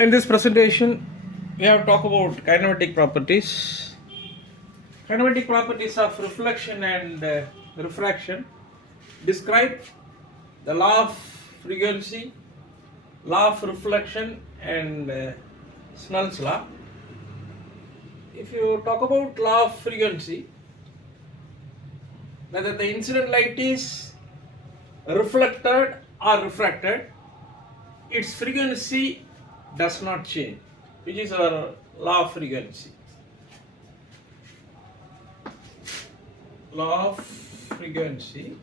In this presentation, we have talked about kinematic properties. Kinematic properties of reflection and refraction describe the law of frequency, law of reflection, and Snell's law. If you talk about law of frequency, whether the incident light is reflected or refracted, its frequency does not change, which is our law of frequency. Law of frequency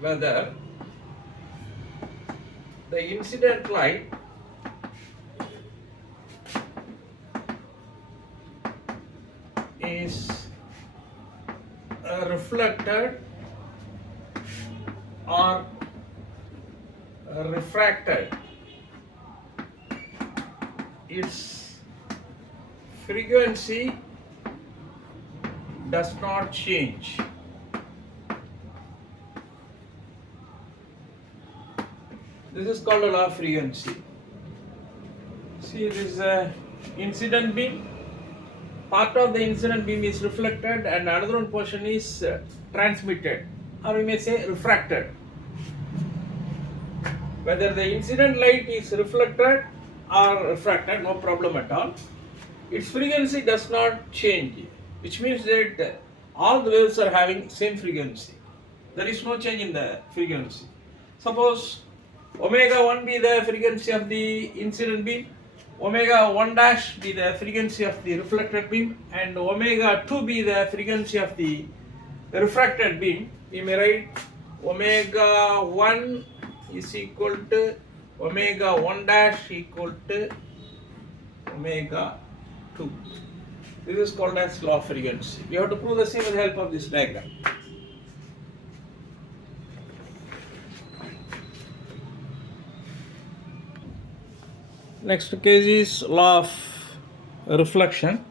whether the incident light is reflected or refracted, its frequency does not change. This is called a law of frequency. See, this is a incident beam. Part of the incident beam is reflected and another one portion is transmitted, or we may say refracted. Whether the incident light is reflected or refracted, no problem at all. Its frequency does not change, which means that all the waves are having same frequency. There is no change in the frequency. Suppose omega 1 be the frequency of the incident beam, omega 1 dash be the frequency of the reflected beam, and omega 2 be the frequency of the refracted beam. We may write omega 1 is equal to omega 1 dash equal to omega 2. This is called as law of frequency. We have to prove the same with the help of this diagram. Next case is law of reflection.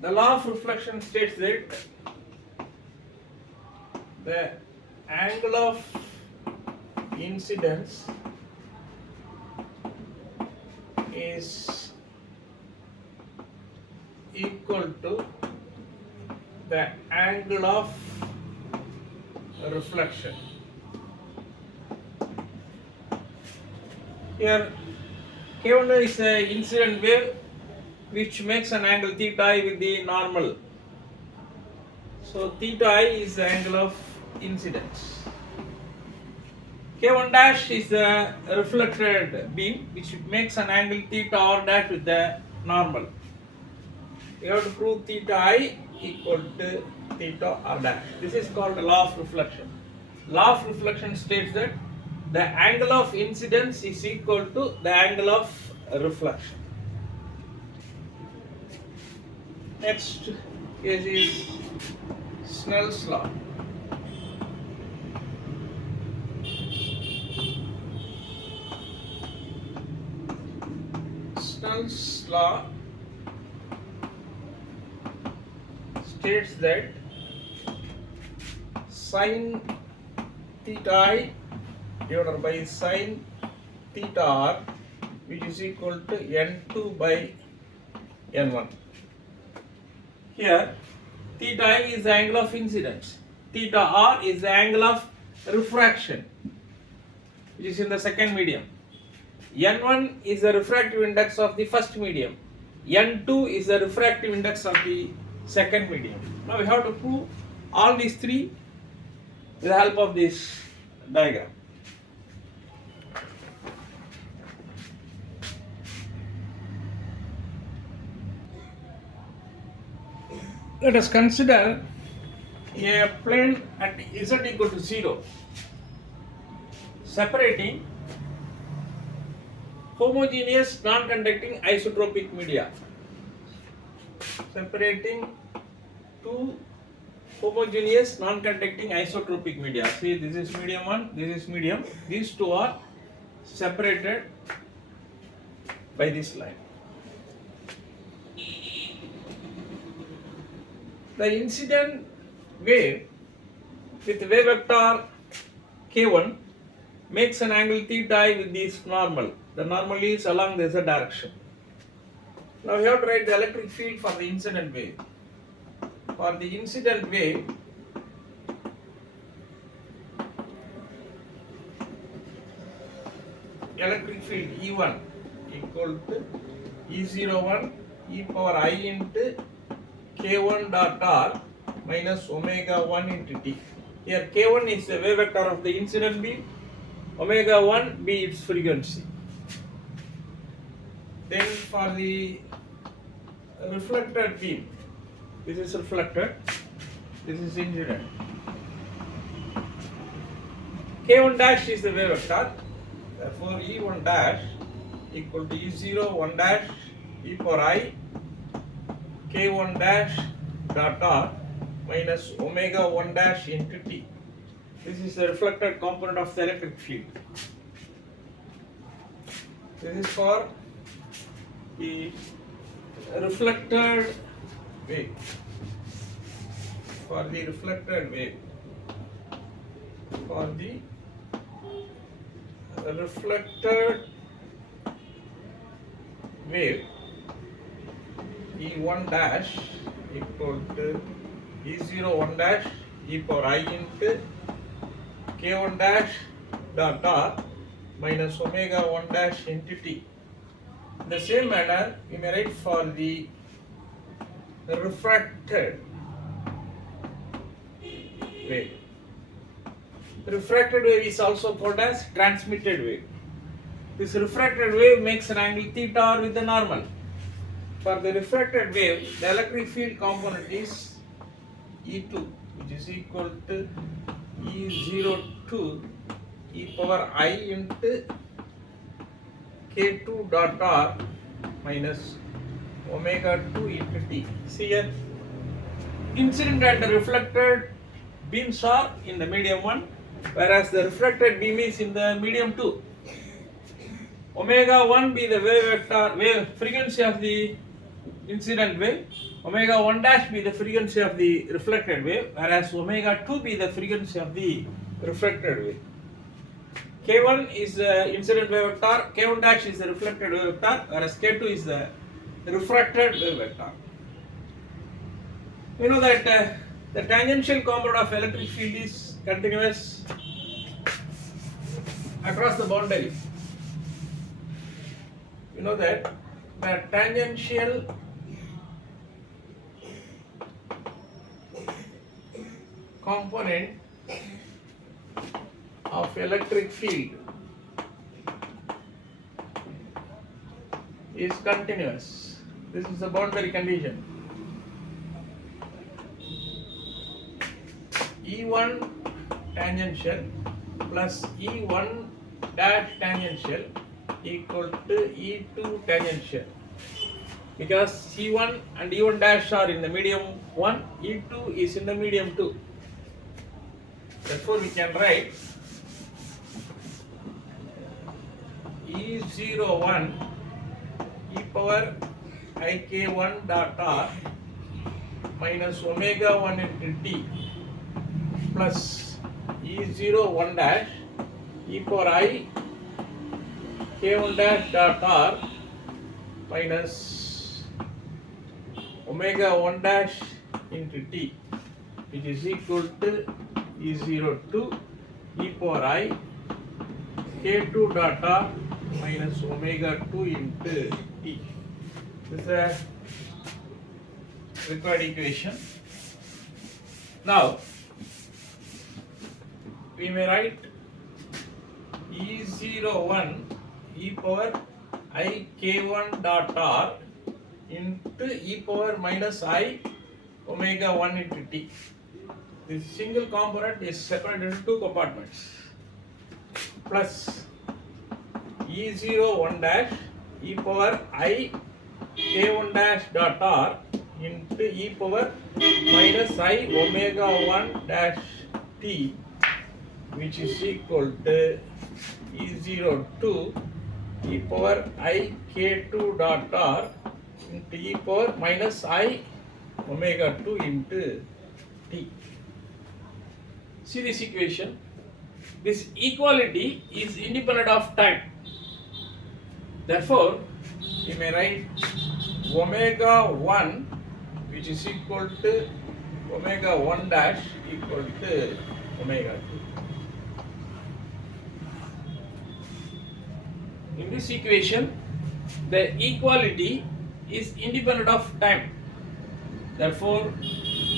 The law of reflection states that the angle of incidence is equal to the angle of reflection. Here K1 is an incident wave which makes an angle theta I with the normal. So theta I is the angle of incidence. K1 dash is the reflected beam which makes an angle theta R dash with the normal. We have to prove theta I equal to theta R dash. This is called the law of reflection. Law of reflection states that the angle of incidence is equal to the angle of reflection. Next case is Snell's law. Snell's law states that sin theta I divided by sin theta R, which is equal to n2 by n1. Here theta I is the angle of incidence, theta R is the angle of refraction, which is in the second medium. n1 is the refractive index of the first medium, n2 is the refractive index of the second medium. Now we have to prove all these three with the help of this diagram. Let us consider a plane at z equal to 0 separating homogeneous non-conducting isotropic media. Separating two homogeneous non-conducting isotropic media. See, this is medium 1, this is medium. These two are separated by this line. The incident wave with wave vector K1 makes an angle theta with this normal. The normal is along the z direction. Now we have to write the electric field for the incident wave. For the incident wave, electric field E1 equal to E01 e power I into K1 dot R minus omega 1 into T. Here K1 is the wave vector of the incident beam, omega 1 be its frequency. Then for the reflected beam, this is reflected, this is incident. K1 dash is the wave vector, therefore E1 dash equal to E0 1 dash e power I K1 dash dot R minus omega 1 dash into T. This is the reflected component of the electric field. This is for the reflected wave. For the reflected wave. For the reflected wave, E1 dash equal to E0 1 dash e power I into K1 dash dot R minus omega 1 dash into T. In the same manner, we may write for the refracted wave. The refracted wave is also called as transmitted wave. This refracted wave makes an angle theta with the normal. For the refracted wave, the electric field component is E2, which is equal to E02 e power I into K2 dot R minus omega 2 into T. See here, incident and the reflected beams are in the medium 1, whereas the refracted beam is in the medium 2. Omega 1 be the wave vector, wave frequency of the incident wave, omega 1 dash be the frequency of the reflected wave, whereas omega 2 be the frequency of the refracted wave. K1 is the incident wave vector, K1 dash is the reflected wave vector, whereas K2 is the refracted wave vector. You know that the tangential component of electric field is continuous across the boundary. You know that the tangential component of electric field is continuous. This is the boundary condition. E1 tangential plus E1 dash tangential equal to E2 tangential, because C1 and E1 dash are in the medium 1, E2 is in the medium 2. Therefore we can write E01 e power ik1 dot r minus omega 1 into t plus E01 dash e power I k1 dash dot r minus omega 1 dash into t, which is equal to E02 e power I k2 dot r minus omega 2 into t. This is a required equation. Now we may write E01 e power I k1 dot r into e power minus I omega 1 into t. This single component is separated into two compartments, plus E01 dash e power I k1 dash dot r into e power minus I omega 1 dash t, which is equal to E02 e power I k2 dot r into e power minus I omega 2 into t. See this equation. This equality is independent of time. Therefore, you may write omega 1 which is equal to omega 1 dash equal to omega 2. In this equation, the equality is independent of time. Therefore,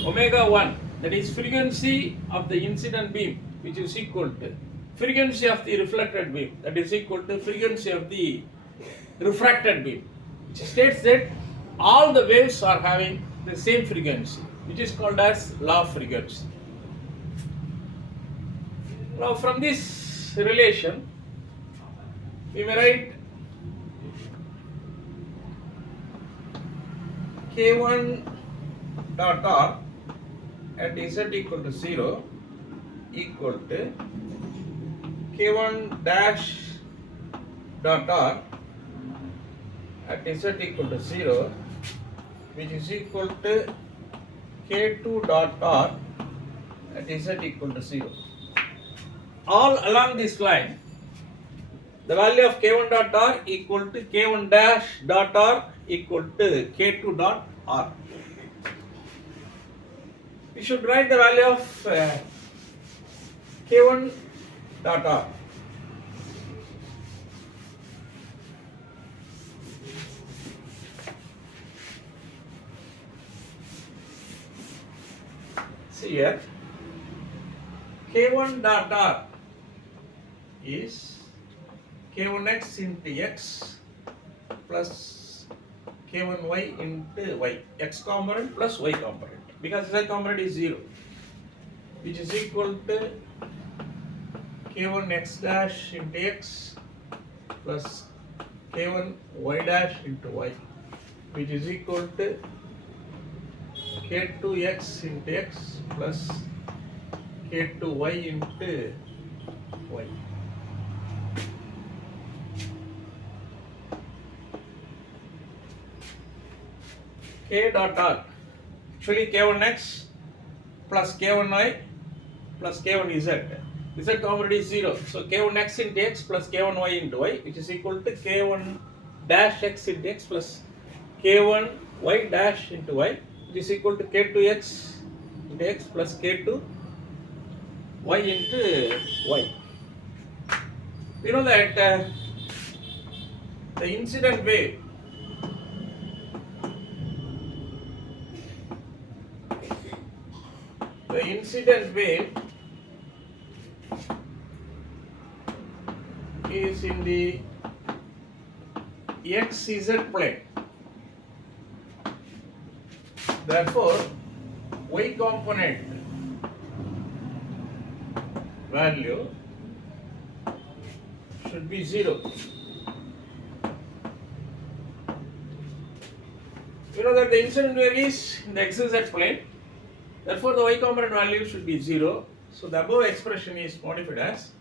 omega 1, that is frequency of the incident beam, which is equal to frequency of the reflected beam, that is equal to frequency of the refracted beam, which states that all the waves are having the same frequency, which is called as law of frequency. Now, from this relation, we may write K1 dot R at Z equal to 0 equal to K1 dash dot R at Z equal to 0, which is equal to K2 dot R at Z equal to 0. All along this line, the value of K1 dot R equal to K1 dash dot R equal to K2 dot R. We should write the value of K1 dot R. See here, K1 dot R is K1x into x plus K1y into y, x component plus y component, because z component is 0, which is equal to K1x dash into x plus K1y dash into y, which is equal to K2x into x plus K2y into y. K dot R, actually K1x plus K1y plus K1z. Z component is 0, so K1x into x plus K1y into y, which is equal to K1 dash x into x plus K1y dash into y, which is equal to K2x into x plus K2y into y. We know that the incident wave is in the xz plane. Therefore, y component value should be 0. You know that the incident wave is in the xz plane. Therefore, the y component value should be 0. So, the above expression is modified as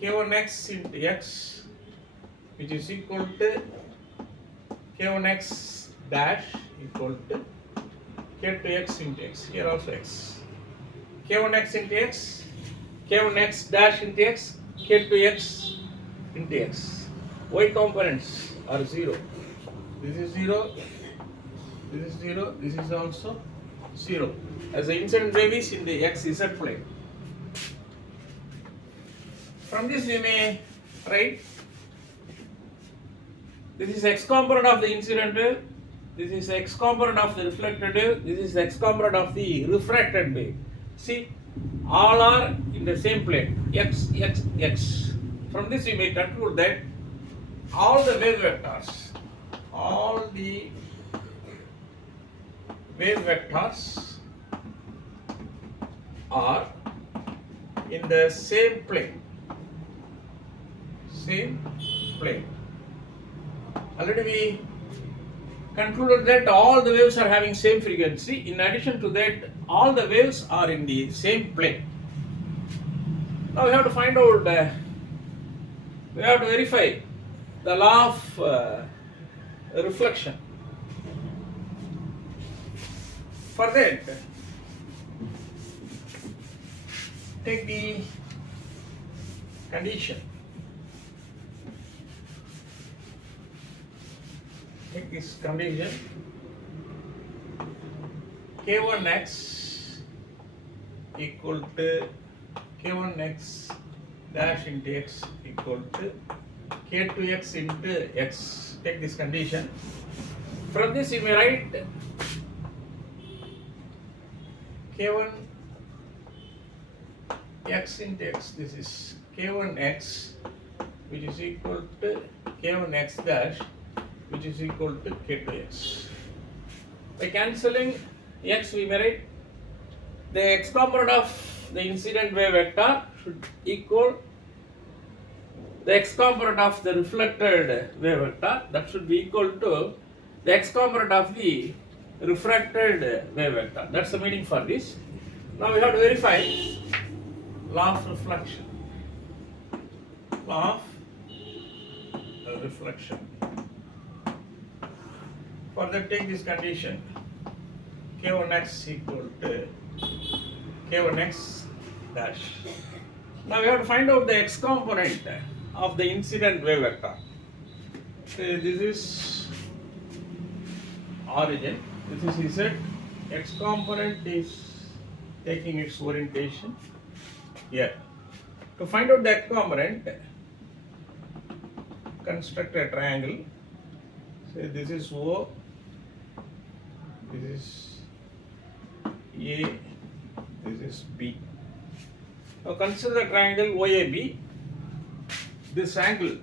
K1x into x, which is equal to K1x dash equal to K2x into x. Here also x. K1x into x, K1x dash into x, K2x into x. Y components are 0. This is 0. This is 0. This is also 0. As the incident wave is in the xz plane. From this we may write, this is x component of the incident wave, this is x component of the reflected wave, this is x component of the refracted wave. See, all are in the same plane, x, x, x. From this we may conclude that all the wave vectors are in the same plane. Already we concluded that all the waves are having same frequency. In addition to that, all the waves are in the same plane. Now we have to find out, we have to verify the law of reflection. For that, take the condition. Take this condition k1x equal to k1x dash into x equal to k2x into x. Take this condition. From this you may write k1 x into x. This is k1x which is equal to k1x dash which is equal to k2x. By cancelling x we may write the x component of the incident wave vector should equal the x component of the reflected wave vector, that should be equal to the x component of the refracted wave vector. That's the meaning for this. Now we have to verify law of reflection. Law of reflection. Further take this condition k1x equal to k1x dash. Now we have to find out the x component of the incident wave vector. So this is origin, this is Z, x component is taking its orientation here. To find out the x component, construct a triangle. Say this is O, this is A, this is B. Now consider the triangle OAB. This angle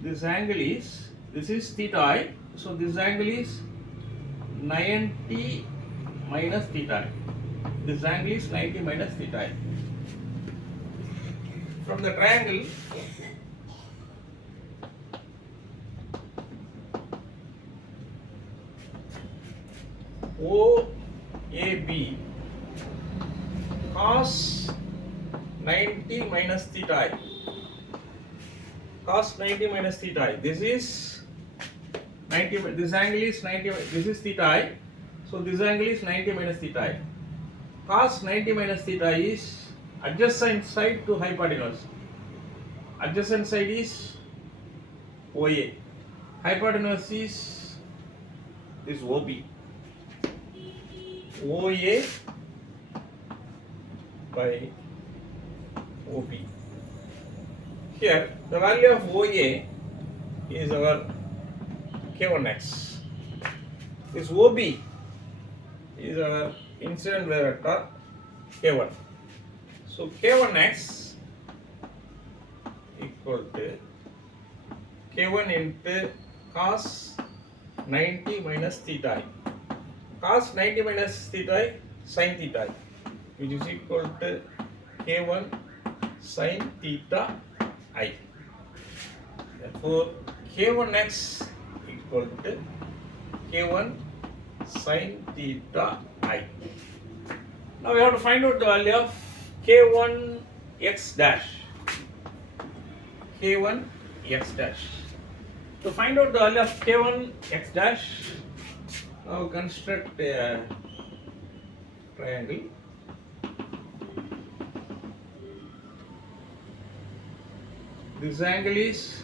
is, this is theta I, so this angle is 90 minus theta I. This angle is 90 minus theta I. From the triangle, OAB cos 90 minus theta I. Cos 90 minus theta I. This is 90. This angle is 90. This is theta I. So this angle is 90 minus theta I. Cos 90 minus theta I is adjacent side to hypotenuse. Adjacent side is OA. Hypotenuse is OB. OA by OB. Here the value of OA is our k1x. This OB is our incident wave vector k1. So k1x equal to k1 into cos 90 minus theta I. Cos 90 minus theta I sin theta I, which is equal to k1 sin theta I. Therefore k1x equal to k1 sin theta I. Now we have to find out the value of k1x dash. k1x dash. To find out the value of k1x dash, now construct a triangle. This angle is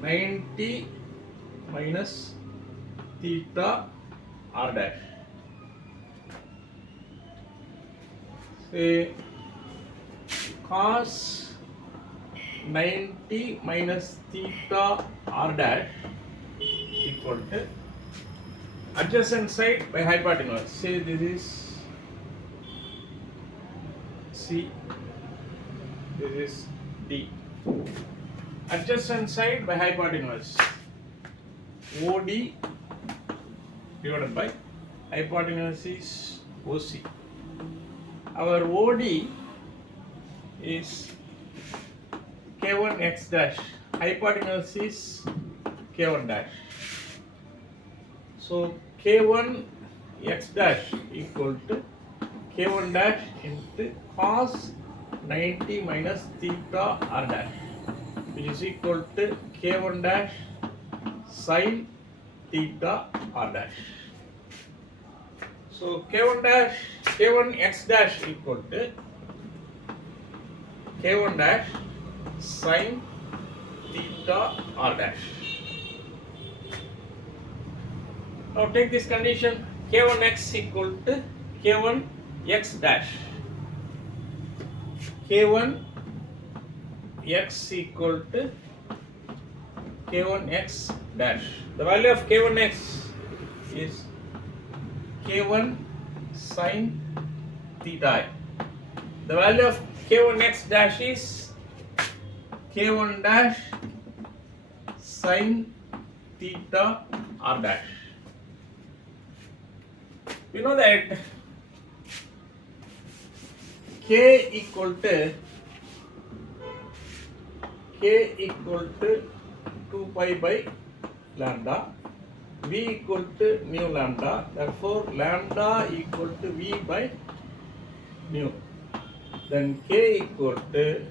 90 minus theta r dash. Say cos 90 minus theta r dash equal to adjacent side by hypotenuse. Say this is C, this is D. Adjacent side by hypotenuse OD divided by hypotenuse is OC. Our OD is k1x dash, hypotenuse is k1 dash. So k1x dash equal to k1 dash into cos 90 minus theta r dash, which is equal to k1 dash sin theta r dash. So k1 dash, k1x dash equal to k1 dash sin theta r dash. Now take this condition k1x equal to k1x dash. k1x equal to k1x dash. The value of k1x is k1 sin theta I. The value of k1x dash is k1 dash sin theta r dash. You know that k equal to 2 pi by lambda, v equal to mu lambda, therefore lambda equal to v by mu. Then k equal to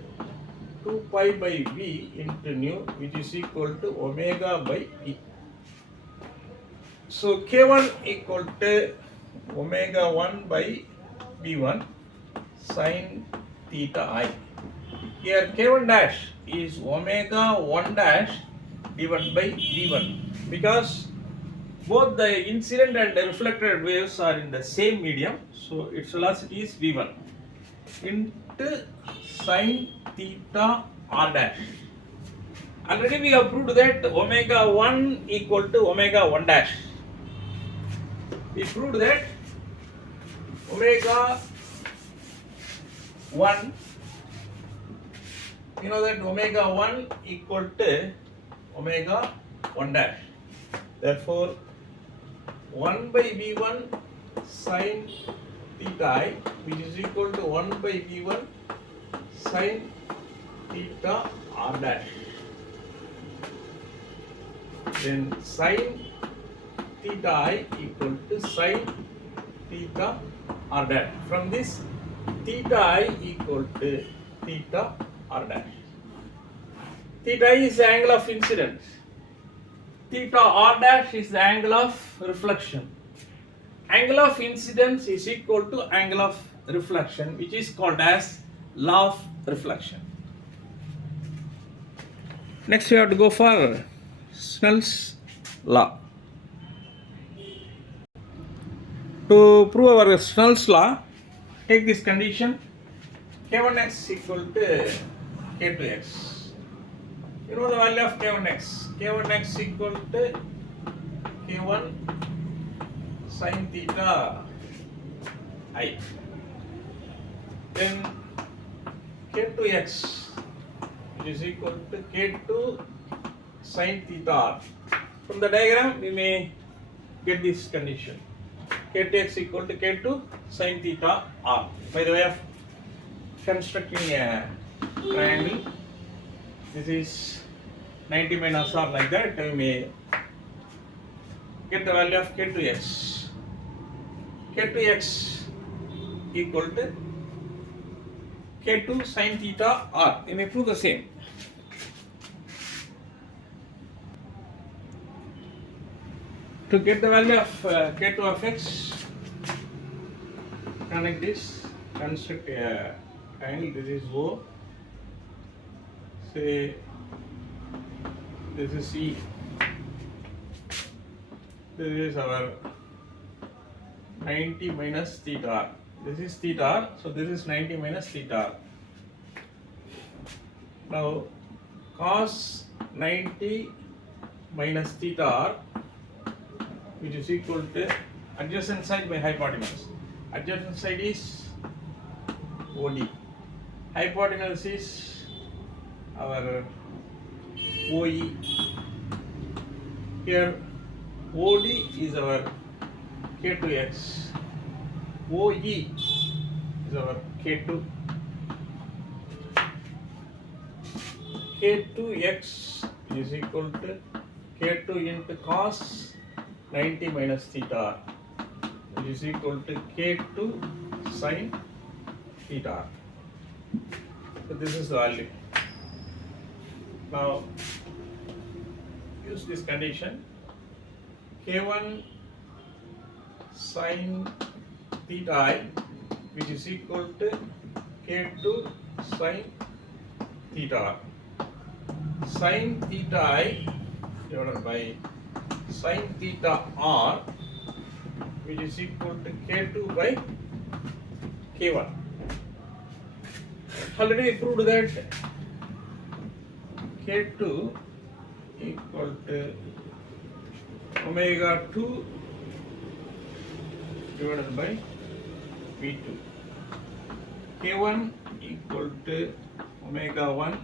2 pi by v into nu, which is equal to omega by v. So k1 equal to omega 1 by v1 sin theta I. Here k1 dash is omega 1 dash divided by v1, because both the incident and the reflected waves are in the same medium, so its velocity is v1 into sin theta r dash. Already we have proved that omega 1 equal to omega 1 dash. We proved that omega 1, you know that omega 1 equal to omega 1 dash. Therefore 1 by v1 sin theta I, which is equal to 1 by v1 sin theta r dash. Then sin theta I equal to sin theta r dash. From this, theta I equal to theta r dash. Theta I is the angle of incidence. Theta r dash is the angle of reflection. Angle of incidence is equal to angle of reflection, which is called as law of reflection. Next we have to go for Snell's law. To prove our Snell's law, take this condition k1x equal to k2x. You know the value of k1x. k1x equal to k1 sin theta I. Then k2x, which is equal to k2 sin theta r. From the diagram we may get this condition. k2x equal to k2 sin theta r. By the way of constructing a triangle, this is 90 minus r, like that we may get the value of k2x. k2x equal to k2 sin theta r. We may prove the same. To get the value of k2 of x, connect this, construct a triangle. This is O. Say this is E. This is our 90 minus theta r. This is theta r, so this is 90 minus theta r. Now cos 90 minus theta r, which is equal to adjacent side by hypotenuse. Adjacent side is OD. Hypotenuse is our OE. Here OD is our K2x. OE is our K2. K2x is equal to K2 into cos 90 minus theta, which is equal to K2 sin theta. So this is the value. Now use this condition. K1 sin theta I, which is equal to K2 sin theta r. Sin theta I divided by sin theta r, which is equal to k2 by k1. Already we proved that k2 equal to omega 2 divided by v2. k1 equal to omega 1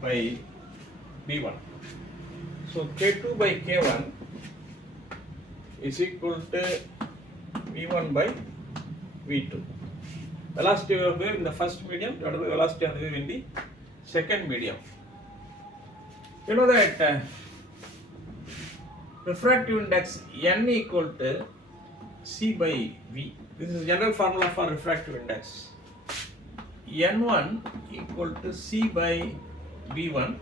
by v1. So k2 by k1 is equal to v1 by v2. Velocity of wave in the first medium divided by velocity of the wave in the second medium. You know that refractive index n equal to c by v. This is general formula for refractive index. n1 equal to c by v1,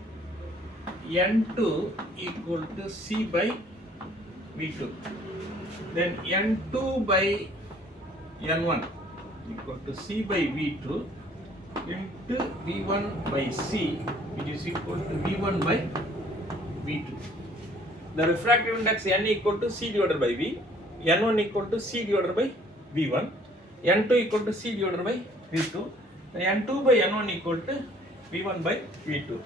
n2 equal to c by v2. Then n2 by n1 equal to c by v2 into v1 by c, which is equal to v1 by v2. The refractive index n equal to c divided by v, n1 equal to c divided by v1, n2 equal to c divided by v2, and n2 by n1 equal to v1 by v2.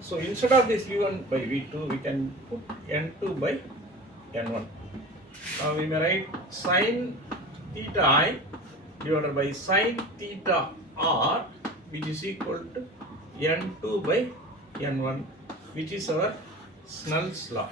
So instead of this v1 by v2, we can put n2 by n1. Now we may write sin theta I divided by sin theta r, which is equal to n2 by n1, which is our Snell's law.